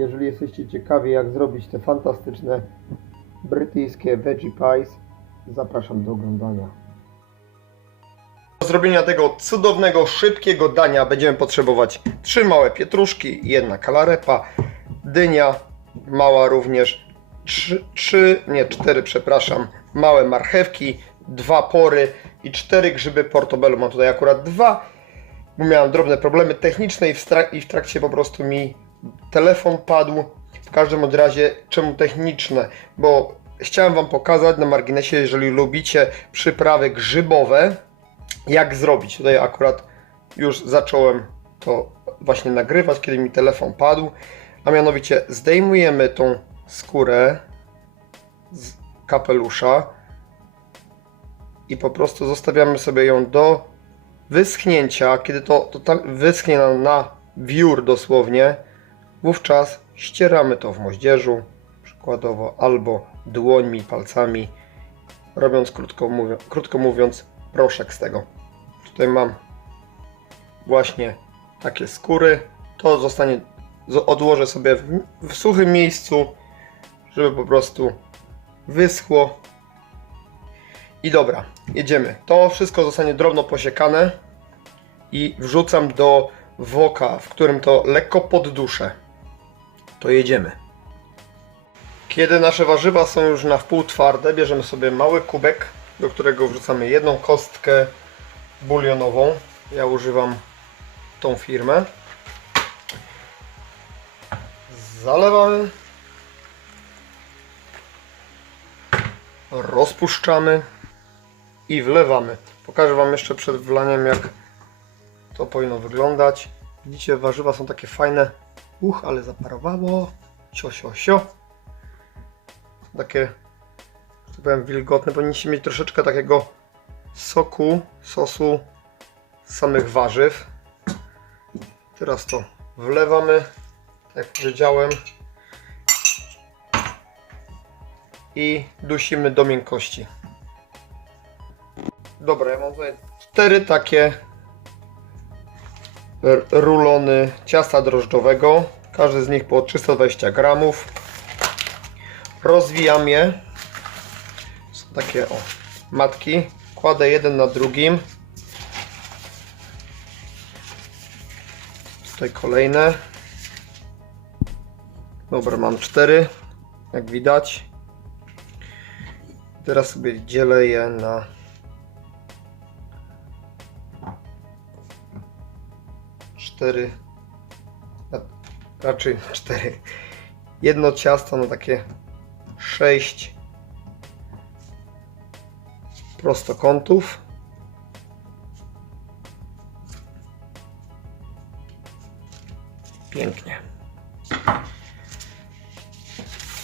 Jeżeli jesteście ciekawi jak zrobić te fantastyczne brytyjskie veggie pies, zapraszam do oglądania. Do zrobienia tego cudownego, szybkiego dania będziemy potrzebować trzy małe pietruszki, jedna kalarepa, dynia, mała również, trzy, trzy, nie cztery, przepraszam, małe marchewki, dwa pory i cztery grzyby portobello. Mam tutaj akurat dwa, miałem drobne problemy techniczne i w, i w trakcie po prostu mi telefon padł. W każdym razie, czemu techniczne? Bo chciałem Wam pokazać na marginesie, jeżeli lubicie przyprawy grzybowe, jak zrobić. Tutaj akurat już zacząłem to właśnie nagrywać, kiedy mi telefon padł. A mianowicie zdejmujemy tą skórę z kapelusza i po prostu zostawiamy sobie ją do wyschnięcia. Kiedy to, to wyschnie na, na wiór dosłownie, wówczas ścieramy to w moździerzu, przykładowo, albo dłońmi, palcami, robiąc krótko, krótko mówiąc proszek z tego. Tutaj mam właśnie takie skóry. To zostanie, odłożę sobie w, w suchym miejscu, żeby po prostu wyschło. I dobra, jedziemy. To wszystko zostanie drobno posiekane i wrzucam do woka, w którym to lekko podduszę. To jedziemy. Kiedy nasze warzywa są już na wpół twarde, bierzemy sobie mały kubek, do którego wrzucamy jedną kostkę bulionową. Ja używam tą firmę. Zalewamy. Rozpuszczamy i wlewamy. Pokażę Wam jeszcze przed wlaniem, jak to powinno wyglądać. Widzicie, warzywa są takie fajne. Uch, ale zaparowało. Sio, sio, sio. Takie, że tak wilgotne. Powinniście mieć troszeczkę takiego soku, sosu z samych warzyw. Teraz to wlewamy, jak powiedziałem. I dusimy do miękkości. Dobra, ja mam tutaj cztery takie rulony ciasta drożdżowego. Każdy z nich po 320 gramów. Rozwijam je. Są takie o matki. Kładę jeden na drugim. Tutaj kolejne. Dobra, mam cztery. Jak widać. Teraz sobie dzielę je na cztery, raczej cztery. Jedno ciasto na takie sześć prostokątów. Pięknie.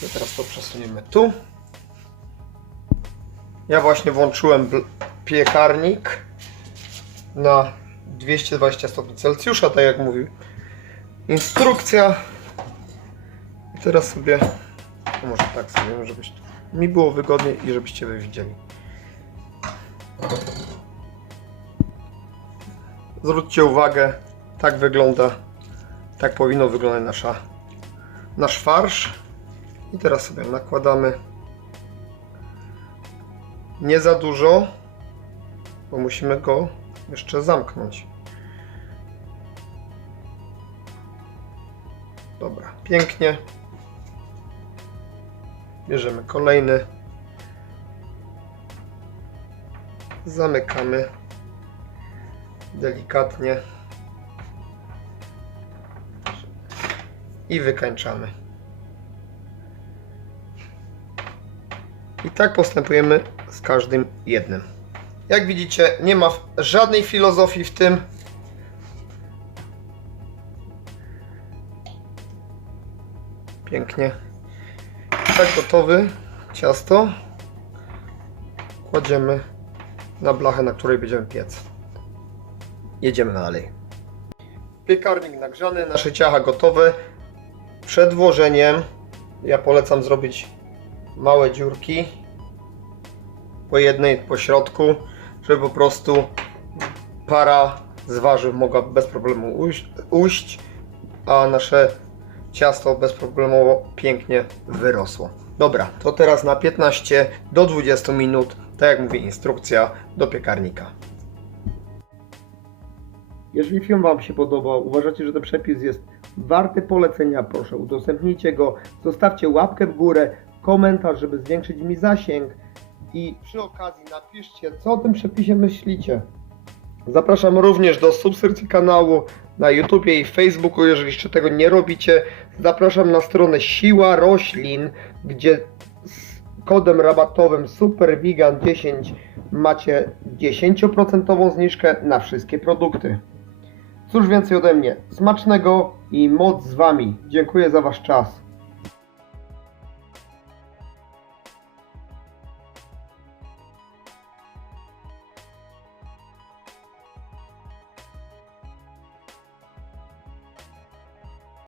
I teraz to przesuniemy tu. Ja właśnie włączyłem piekarnik na 220 stopni Celsjusza, tak jak mówi instrukcja. I teraz sobie, może tak sobie, żebyś mi było wygodniej i żebyście wy widzieli. Zwróćcie uwagę, tak wygląda, tak powinno wyglądać nasza, nasz farsz. I teraz sobie nakładamy nie za dużo, bo musimy go jeszcze zamknąć. Dobra, pięknie. Bierzemy kolejny. Zamykamy delikatnie i wykańczamy. I tak postępujemy z każdym jednym. Jak widzicie, nie ma żadnej filozofii w tym. Pięknie. Tak gotowy ciasto kładziemy na blachę, na której będziemy piec. Jedziemy dalej. Piekarnik nagrzany, nasze ciacha gotowe. Przed włożeniem ja polecam zrobić małe dziurki po jednej po środku, żeby po prostu para z warzyw mogła bez problemu ujść, a nasze ciasto bezproblemowo pięknie wyrosło. Dobra, to teraz na 15 do 20 minut, tak jak mówi instrukcja, do piekarnika. Jeżeli film Wam się podobał, uważacie, że ten przepis jest warty polecenia, proszę udostępnijcie go, zostawcie łapkę w górę, komentarz, żeby zwiększyć mi zasięg i przy okazji napiszcie, co o tym przepisie myślicie. Zapraszam również do subskrypcji kanału na YouTubie i Facebooku, jeżeli jeszcze tego nie robicie. Zapraszam na stronę Siła Roślin, gdzie z kodem rabatowym SUPERVEGAN10 macie 10% zniżkę na wszystkie produkty. Cóż więcej ode mnie, smacznego i moc z Wami. Dziękuję za Wasz czas.